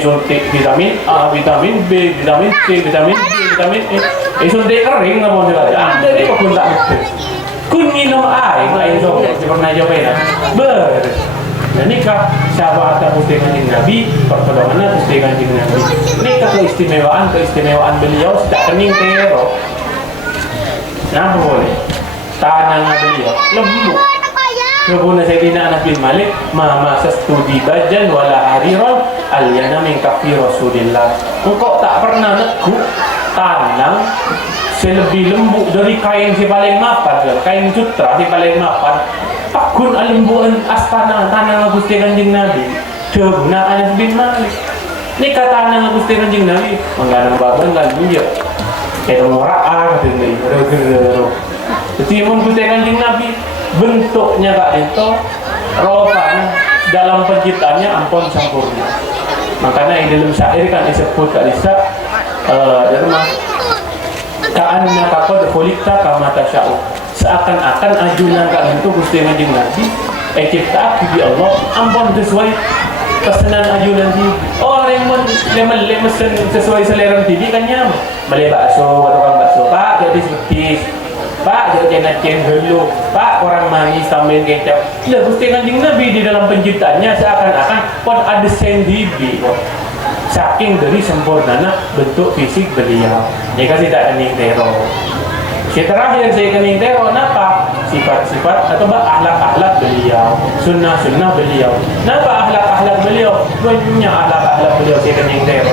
suntik vitamin A, vitamin B, vitamin C, vitamin D, vitamin E. Suntik kering apa dia ada ni pun tak betul. Kun minum air somor saya pernah coba nak ber. Dan nikah sahabat Gusti Kanjeng Nabi pertolongan Gusti Kanjeng Nabi nikah keistimewaan beliau tidak kening tero nah boleh tanah beliau lembut kebun Sayyidina Anas bin Malik ma studi bajan wala hariran alyana min kafi Rasulillah engkau tak pernah nekuk tanang selebih lembut dari kain si paling mapan kain sutra si paling mapan Pakun alimbuan astana tanah Gusti Kanjeng Nabi Deguna Anas bin Malik ini kata tanah Gusti Kanjeng Nabi menggadang babang kan dia itu murah ini jadi Gusti Kanjeng Nabi bentuknya kak itu rohnya dalam penciptanya ampun sempurna makanya dalam syair kan disebut kak Lisa derma ka'anna kaqad khuliqta kama tasya'u seakan-akan ajunan kalian itu Gusti Kanjeng Nabi cipta di Allah ampun sesuai pesanan ajunan di orang yang mesen sesuai selera TV kan nyaman beli bakso tukang bakso pak jadi seperti pak jadi nacen dulu pak orang manis tambahin kecap lah Gusti Kanjeng Nabi di dalam penciptanya seakan-akan pun ada sendiri saking dari sempurnanya bentuk fisik beliau jika tidak kening teror. Terakhir saya kening tero napa sifat-sifat atau akhlak-akhlak beliau sunnah-sunnah beliau napa akhlak-akhlak beliau banyak akhlak-akhlak beliau saya kening tero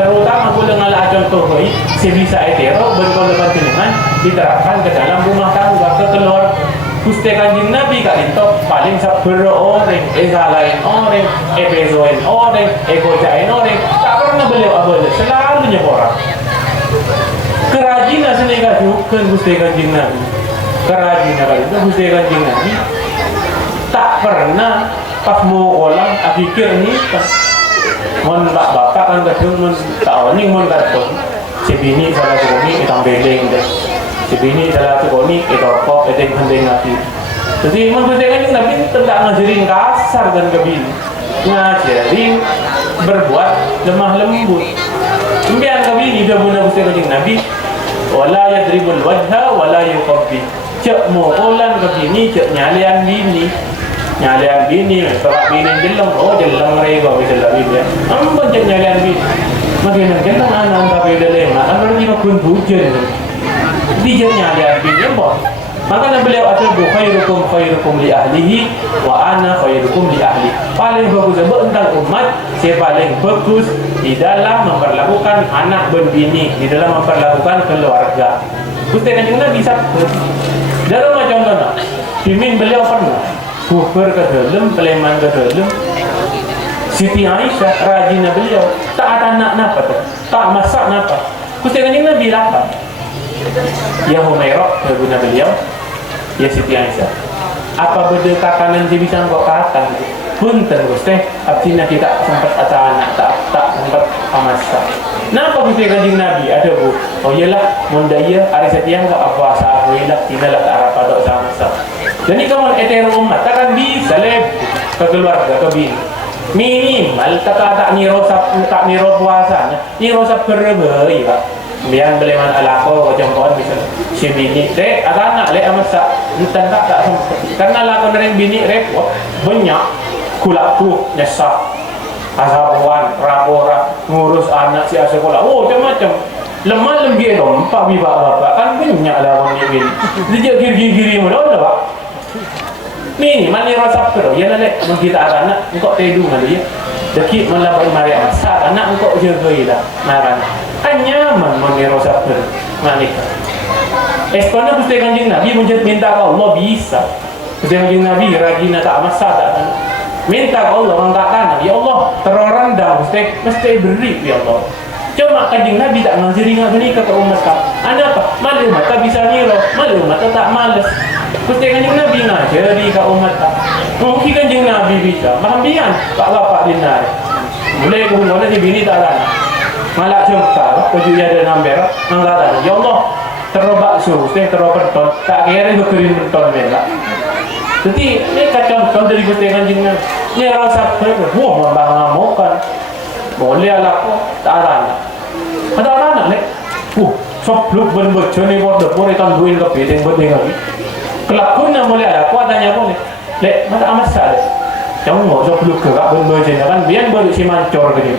terutama kalau ngalah contoh sebisa etero berkol lepas jenengan diterapkan ke dalam rumah tangga ke keluarga. Gusti Kanjeng Nabi kak itu paling sabero orang, salahin orang, bezoin orang, gojain orang, tak pernah beliau abal, selalu nyeborang. Kerajinan senega juga Gusti Kanjeng Nabi. Kerajinan kali itu Gusti Kanjeng Nabi tak pernah pas mau olah pikir nih pas mon bapak kan kadang mon tahu nih mon kadang sebini salah sekali kita beleng deh. Sebini salah sekali itu kok edeng hendeng nabi. Jadi mon Gusti Kanjeng Nabi tidak ngajarin kasar dan kebini, ngajarin berbuat lemah lembut. Kemudian kebini dia guna Gusti Kanjeng Nabi, wala yadribul wajha wala yuqabbi. Cek mokolan kebini cek nyalian bini. Nyalian bini, sebab bini jelang, jelang mereka bisa bini. Ampun cek nyalian bini. Makin jelang anak tapi dalam, anak ni pun hujan. Dia nyalian bini apa? Maka beliau ada khairukum li ahlihi wa ana khairukum li ahli. Paling bagus tentang umat, saya paling bagus di dalam memperlakukan anak berbini, di dalam memperlakukan keluarga. Gusti Kanjeng Nabi sabda. Dalam macam mana? Pimin beliau pernah buber ke dalam, peleman ke dalam. Siti Aisyah rajina beliau tak ada anak napa tu, tak masak napa. Gusti Kanjeng Nabi lapar. Ya Humairah guna beliau, ya Siti Aisyah. Apa benda takanan dia bisa kau katakan? Punten Gusti, artinya kita sempat ada anak, tak sempat masak. Napa Gusti Kanjeng Nabi ada bu? Oh iyalah, mundaya hari setiang kau apa asal iyalah, tidaklah tak apa dok sama masak. Jadi kamu etero umat takkan bisa leb ke keluarga ke bini. Minimal tak nirosap tak niro puasanya, nirosap kerebe pak. Biar beliman alako jangkauan bisa si bini dek ada anak lek masak entah tak sempat karena lakon dari bini repot banyak kulaku nyesak asabuan rapora ngurus anak si sekolah macam-macam lemah lembih dong pak bapak kan banyak lawan ini dia giri-giri mana pak ni mani rasa perlu ya lek kita anak engkau tedu mana ya deki melabai mari masak anak engkau jaga ida marana nyaman mani rasa perlu manika espada Gusti Kanjeng Nabi minta ke Allah bisa Gusti Kanjeng Nabi rajin tak masak tak minta ke Allah orang tak tanah ya Allah terorandang mesti beri ya Allah. Cuma Kanjeng Nabi tak ngajari menikah ke umat tak ada apa malu mata bisa niro malu mata tak males Gusti Kanjeng Nabi ngajari ke umat tak mungkin Kanjeng Nabi bisa mahambian tak bapak dinar boleh kemudian si bini tak ada malah cengkar keju ada namber angkatan ya Allah terobak suruh terobak ton tak kira itu kirim ton bela. Jadi ini kacau dari Gusti Kanjeng Nabi ini rasa wah membangga mokan boleh alaku tak ada anak lek sobluk berbocor ni buat dapur ikan duin ke bedeng lagi kelakun nak boleh alaku adanya boleh lek mana masalah kamu mau sobluk ke kak berbocor kan biar baru si mancor ke dia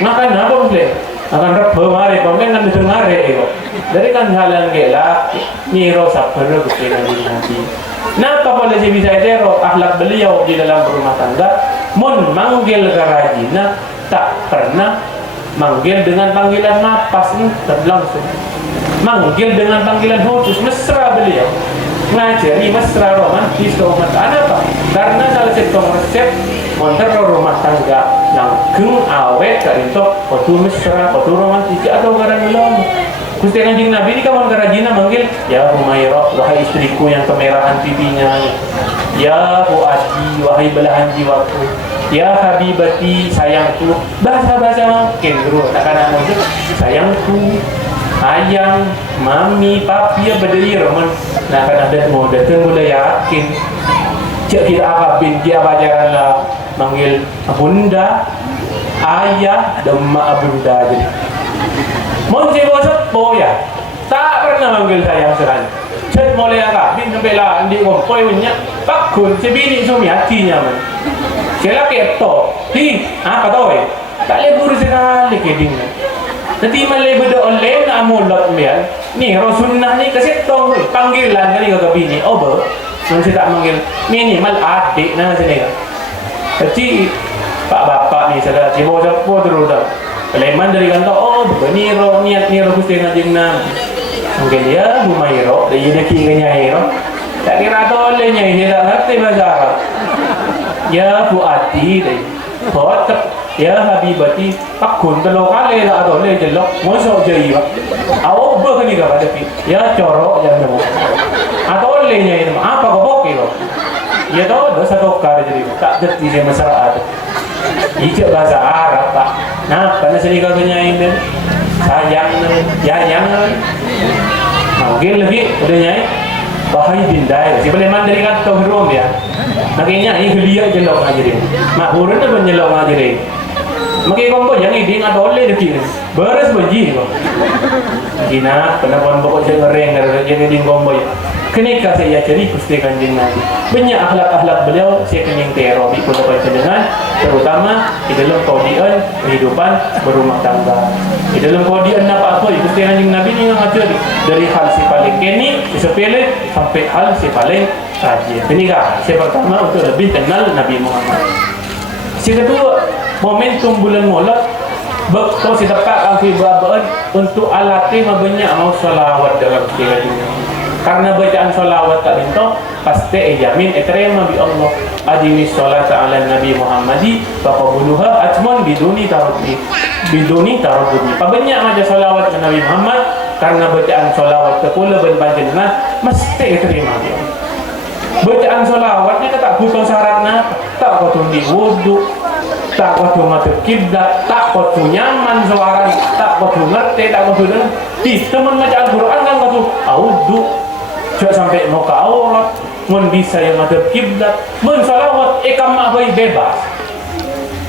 makan apa boleh akan reba mari pemain kan dengar dari kan halan gelak ni rosak perlu Gusti Kanjeng Nabi. Nah, boleh si bisa etero akhlak beliau di dalam rumah tangga mun manggil garajina tak pernah manggil dengan panggilan napas langsung manggil dengan panggilan khusus mesra beliau ngajari mesra romantis ke umat apa karena salah satu resep monter rumah tangga yang geng awet kak itu waktu mesra waktu romantis atau karena belum Gusti Kanjeng Nabi ini kawan kerajina manggil ya Humairah wahai istriku yang kemerahan pipinya ya Fuadi wahai belahan jiwaku ya Habibati sayangku bahasa-bahasa mungkin bro anak-anak mungkin sayangku ayang mami papi ya berdiri roman nah kan ada mau datang boleh yakin cik kita apa bin dia bacaran lah manggil bunda ayah dan mak bunda jadi mau cek boya tak pernah manggil sayang serang cek mulai agak bin sampai lah di ngompoi punya pak kun sebini sumi hatinya man saya lagi hi apa tahu tak lebur sekali kedingnya nanti malai berdoa oleh nak mulut mian ni Rasulullah ni kasih tong panggilan kali ke bini ober nanti tak manggil minimal adik nah sini kan jadi pak bapak ni salah cibo terus dah Peleman dari kantor, oh begini roh niat ni roh Gusti Kanjeng Nabi. Mungkin dia lumai roh, dia nak kira nyai roh. Tak kira toleh nyai, dia tak ngerti bahasa Arab. Ya buati deh, buat ya habibati, takun kalau kali lah toleh jelok, masuk jadi pak. Awak begini kah pada pi? Ya corok yang nemu. Atau oleh nyai itu, apa kau bokeh roh? Ya tahu dosa dokar jadi tak deti dia masyarakat. Ijak bahasa Arab pak. Nah, karena sini kau nyai dan sayang, yayang. Mungkin lagi udah nyai. Bahaya bindai. Si peleman dari kata berom ya. Makanya ini gelia jelok ngajarin. Mak urun tu pun jelok ngajarin. Makanya kau yang ini ada oleh lagi. Beres biji kau. Kina pendapat pokok saya ngereng kalau yang ini kau boy. Kenika saya cari Gusti Kanjeng Nabi. Banyak akhlak-akhlak beliau saya kening tero di pendapat dengan terutama di dalam kodian kehidupan berumah tangga. Di dalam kodian apa Gusti Kanjeng Nabi ni ngajar dari hal si paling keni, sepele sampai hal si paling rajin. Kenika saya pertama untuk lebih kenal Nabi Muhammad. Si kedua momentum bulan Maulid betul si dapat akibat untuk alatih banyak mau salawat dalam Gusti Kanjeng Nabi. Karena bacaan salawat tak itu pasti jamin terima bi Allah. Adimi salat ala Nabi Muhammadi faqabuluha atman biduni tarabbi biduni tarabbi. Banyak aja salawat ke Nabi Muhammad karena bacaan salawat ke pula ben panjenengan mesti terima bi Allah. Bacaan salawat ni tak butuh syaratnya, tak butuh di wudu, tak butuh mata kiblat, tak butuh nyaman suara, tak butuh ngerti, tak butuh dengar. Di teman bacaan Quran kan butuh wudu. Sampai mau ke aurat, mun bisa yang ada kiblat, mun salawat ikamah bayi bebas.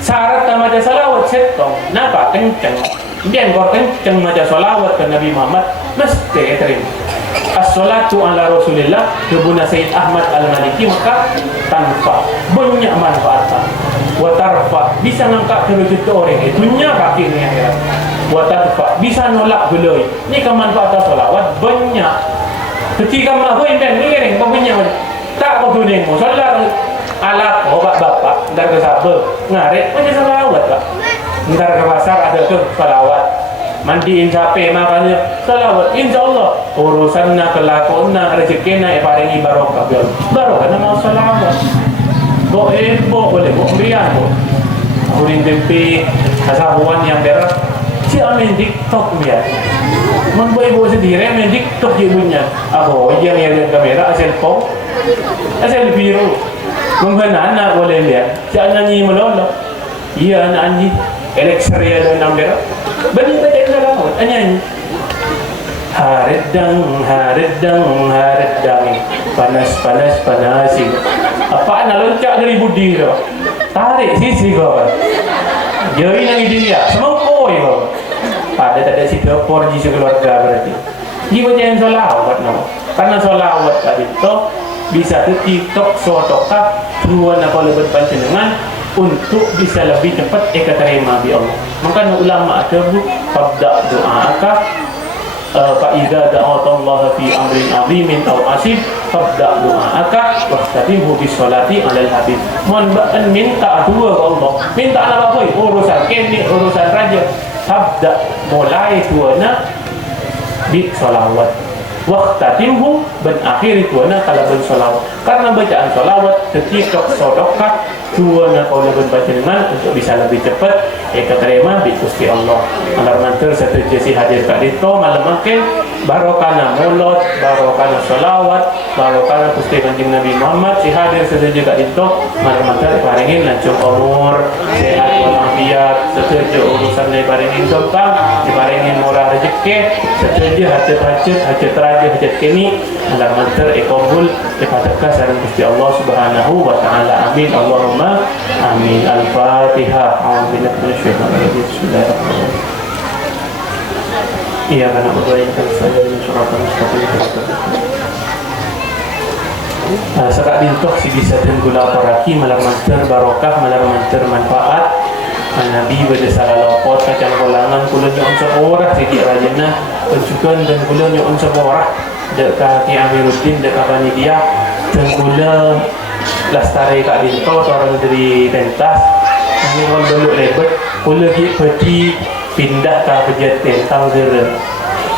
Syarat macam salawat setong, napa kenceng. Biar kau kenceng macam salawat ke Nabi Muhammad, mesti terima. As-salatu ala Rasulillah, kebuna Sayyid Ahmad Al-Maliki maka tanpa banyak manfaat. Watarfa bisa ngangkat derajat orang itunya kakinya ya. Watarfa bisa nolak beloi. Ni kemanfaatan salawat banyak. Ketika mahu dan ngiring pempunyai tak kau tuning mu solat alat obat bapak ntar ke sabar ngaret macam salawat pak ntar ke pasar ada ke salawat mandiin capek makanya salawat insyaallah urusanna kelakuanna rezekina paringi barokah barokah nama salawat boleh biar urin tempe kasabuan yang berat si amin TikTok biar membuat ibu sendiri main TikTok ibunya apa yang lihat kamera asal pop asal biru menghina anak boleh lihat si anak nyanyi melolok iya anak nyanyi elektria dan kamera benar-benar salawat nyanyi haridang panas apa anak loncat dari budi tu tarik sisi kawan jadi nang dia semua kau ada tak ada si dapur di keluarga berarti. Dia macam salawat no. Karena salawat tadi tu bisa ke TikTok sotokah tuan apa lebih panjenengan untuk bisa lebih cepat terima bi Allah. Maka ulama ada bu tabda doa fa idza da'ata Allah fi amrin 'azimin aw asib tabda doa'aka wa khatimu bis salati 'alal habib. Mohon minta dua ke Allah. Minta apa urusan kini urusan raja. Tabda mulai tuana di salawat waqtatimhu dan akhir tuana kalau bersalawat karena bacaan salawat ketika sodokah tuana kalau berbaca dengan untuk bisa lebih cepat terima di Gusti Allah. Alar mantul satu jesi hadir kat itu malam makin barokana mulut barokana salawat barokana Gusti Kanjeng Nabi Muhammad si hadir setuju kat itu malam mantul paringin lancung umur sehat walafiat setuju urusan paringin gampang paringin murah rezeki setuju hajat hajat kini alar mantul ekombul ibadah sareng Gusti Allah Subhanahu wa taala. Amin Allahumma amin. Al-Fatihah. A'udzubillahi Bismillahirrahmanirrahim. Iya karena berdoa saya dengan surat al-Mustaqim. Sekat dintok si bisa dan gula paraki malam manter barokah malam manter manfaat. Nabi pada salah lopot kacang kolangan kulo nyon seorang sidi rajana pencukan dan kulo nyon seorang dekat Ki Amiruddin dekat panitia dan kulo lastari kak dintok seorang dari pentas ini kalau beluk lebet kulo ki peti pindah ke pejaten tahu dere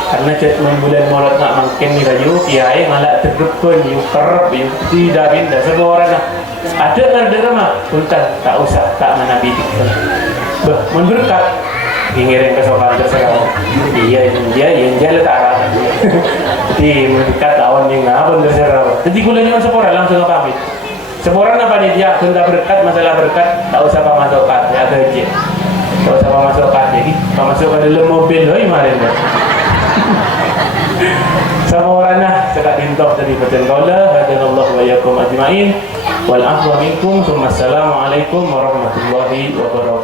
karena cetman bulan Maulud nak makin ni rayu kiai ngalak tergepun yu kerap yu tidak pindah semua orang nak ada ngardera mah punten tak usah tak mana bidik bah menberkat ngiring ke sokan terserah iya yang jalan tak arah jadi mendekat lawan yang apa terserah jadi gulanya sepora langsung pamit sepora apa nih dia tentang berkat masalah berkat tak usah pemasukan ya gaji tak usah pemasukan jadi pemasukan dalam mobil loh kemarin sama orangnya cakap dintoh dari badan kaula hadanallahu wa iyyakum ajmain wal afwa minkum. Assalamualaikum warahmatullahi wabarakatuh.